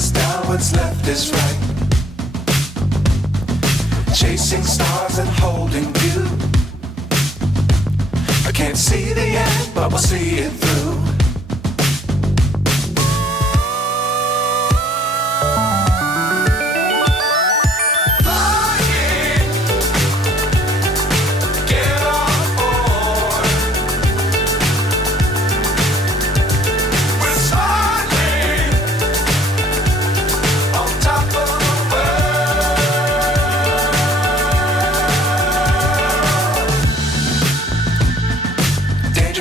is down, what's left is right. Chasing stars and holding you. I can't see the end, but we'll see it through.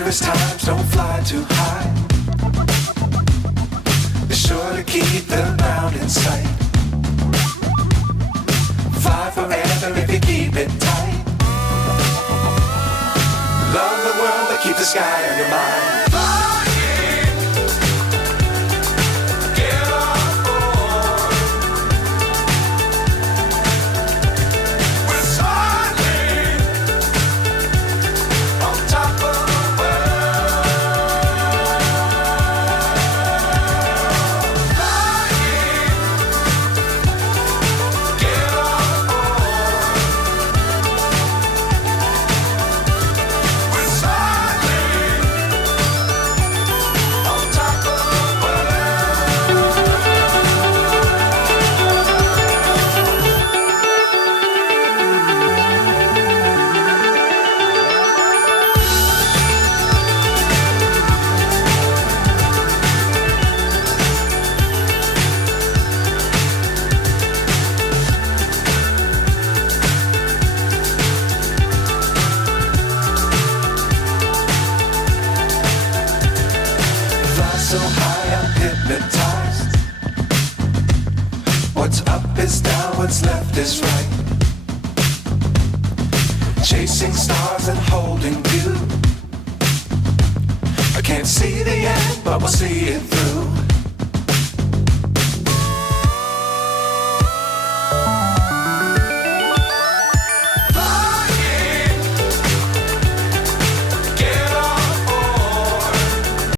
Times don't fly too high. Be sure to keep the ground in sight. Fly forever if you keep it tight. Love the world but keep the sky on your mind. So high I'm hypnotized. What's up is down, what's left is right. Chasing stars and holding you. I can't see the end, but we'll see it through.